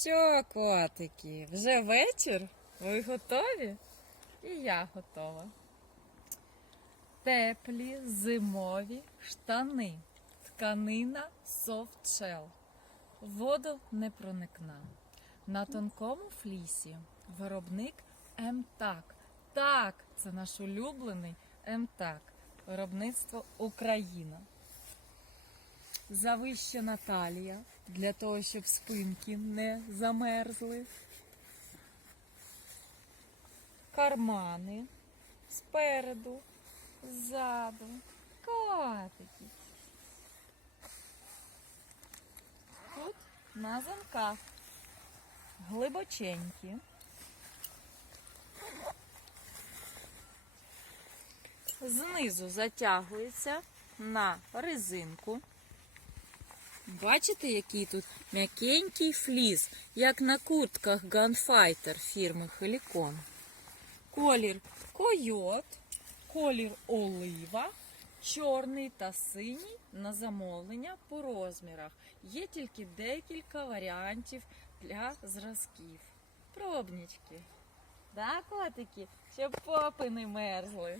що, котики, вже вечір? Ви готові? І я готова. Теплі зимові штани. Тканина shell. Воду не проникна. На тонкому флісі виробник МТАК. Так, це наш улюблений МТАК. Виробництво Україна. Завищена талія для того, щоб спинки не замерзли. Кармани спереду, ззаду, котики. Тут на замках глибоченькі. Знизу затягується на резинку. Бачите, який тут м'якенький фліс, як на куртках Gunfighter фірми Helicon. Колір койот, колір олива, чорний та синій на замовлення по розмірах. Є тільки декілька варіантів для зразків. Пробнички. Да, котики? Щоб попи не мерзли.